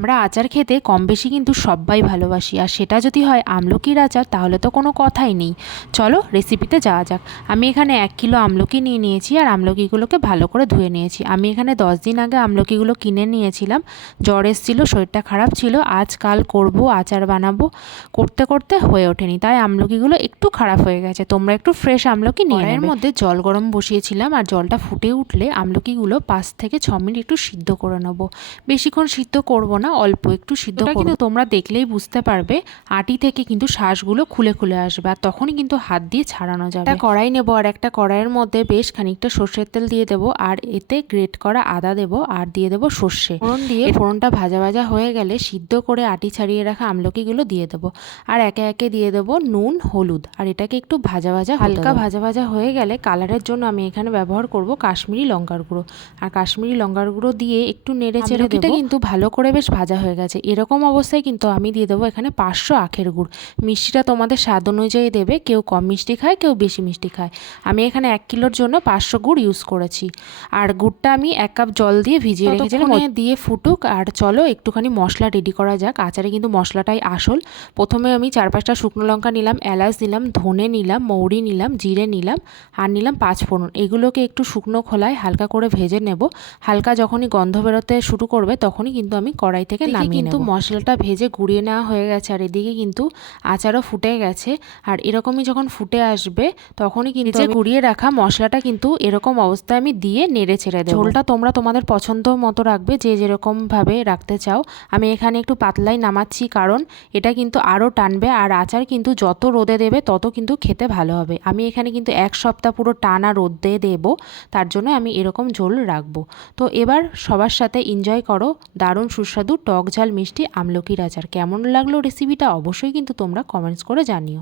আমরা আচার খেতে কম বেশি কিন্তু সবাই ভালোবাসি, আর সেটা যদি হয় আমলকির আচার তাহলে তো কোনো কথাই নেই। চলো রেসিপিতে যাওয়া যাক। আমি এখানে 1 কিলো আমলকি নিয়ে নিয়েছি, আর আমলকিগুলোকে ভালো করে ধুয়ে নিয়েছি। আমি এখানে 10 দিন আগে আমলকিগুলো কিনে নিয়েছিলাম। জ্বর এসেছিলো, শরীরটা খারাপ ছিল, আজকাল করব আচার বানাবো করতে করতে হয়ে ওঠেনি, তাই আমলকিগুলো একটু খারাপ হয়ে গেছে। তোমরা একটু ফ্রেশ আমলকি নিয়ে নেবে। এর মধ্যে জল গরম বসিয়েছিলাম, আর জলটা ফুটে উঠলে আমলকিগুলো 5 থেকে 6 মিনিট একটু সিদ্ধ করে নেবো। বেশিক্ষণ সিদ্ধ করব না, অল্প একটু সিদ্ধ করব। কিন্তু তোমরা দেখলেই বুঝতে পারবে আটি থেকে কিন্তু শাঁসগুলো খুলে খুলে আসবে, আর তখনই কিন্তু হাত দিয়ে ছাড়ানো যাবে। একটা কড়াই নেব, আর একটা কড়াইয়ের মধ্যে বেশ খানিকটা সর্ষের তেল দিয়ে দেবো, আর এতে গ্রেট করা আদা দেবো, আর দিয়ে দেবো সর্ষে ফোড়ন। দিয়ে ফোড়নটা ভাজা ভাজা হয়ে গেলে সিদ্ধ করে আটি ছাড়িয়ে রাখা আমলকিগুলো দিয়ে দেবো, আর একে একে দিয়ে দেবো নুন, হলুদ, আর এটাকে একটু ভাজা ভাজা হালকা ভাজা ভাজা হয়ে গেলে কালারের জন্য আমি এখানে ব্যবহার করব কাশ্মীরি লঙ্কার গুঁড়ো, আর কাশ্মীরি লঙ্কার গুঁড়ো দিয়ে একটু নেড়ে চেড়ে দেবো। এটা কিন্তু ভালো করে বেশ ভাজা হয়ে গেছে। এরকম অবস্থায় কিন্তু আমি দিয়ে দেবো এখানে 500 আখের গুড়। মিষ্টিটা তোমাদের স্বাদ অনুযায়ী দেবে, কেউ কম মিষ্টি খায়, কেউ বেশি মিষ্টি খায়। আমি এখানে 1 কিলোর জন্য 500 গুড় ইউজ করেছি। আর গুড়টা আমি 1 কাপ জল দিয়ে ভিজিয়ে রেখেছিলাম, দিয়ে ফুটুক। আর চলো একটুখানি মশলা রেডি করা যাক। আচারে কিন্তু মশলাটাই আসল। প্রথমে আমি 4-5টা শুকনো লঙ্কা নিলাম, এলাচ নিলাম, ধনে নিলাম, মৌরি নিলাম, জিরে নিলাম, আর নিলাম 5 ফোড়ন। এগুলোকে একটু শুকনো খোলায় হালকা করে ভেজে নেব। হালকা যখনই গন্ধ বেরোতে শুরু করবে তখনই কিন্তু আমি কড়াই থেকে নামিয়ে কিন্তু মশলাটা ভেজে গুঁড়িয়ে নেওয়া হয়ে গেছে, আর এদিকে কিন্তু আচারও ফুটে গেছে। আর এরকমই যখন ফুটে আসবে তখনই কিন্তু যে গুঁড়িয়ে রাখা মশলাটা কিন্তু এরকম অবস্থায় আমি দিয়ে নেড়ে ছেড়ে দেবো। ঝোলটা তোমরা তোমাদের পছন্দ মতো রাখবে, যে যেরকমভাবে রাখতে চাও। আমি এখানে একটু পাতলাই নামাচ্ছি, কারণ এটা কিন্তু আরও টানবে, আর আচার কিন্তু যত রোদে দেবে তত কিন্তু খেতে ভালো হবে। আমি এখানে কিন্তু 1 সপ্তাহ পুরো টানা রোদে দেবো, তার জন্য আমি এরকম ঝোল রাখবো। তো এবার সবার সাথে এনজয় করো দারুণ সুস্বাদু টক ঝাল মিষ্টি আমলকির আচার। কেমন লাগলো রেসিপিটা অবশ্যই কিন্তু তোমরা কমেন্টস করে জানিও।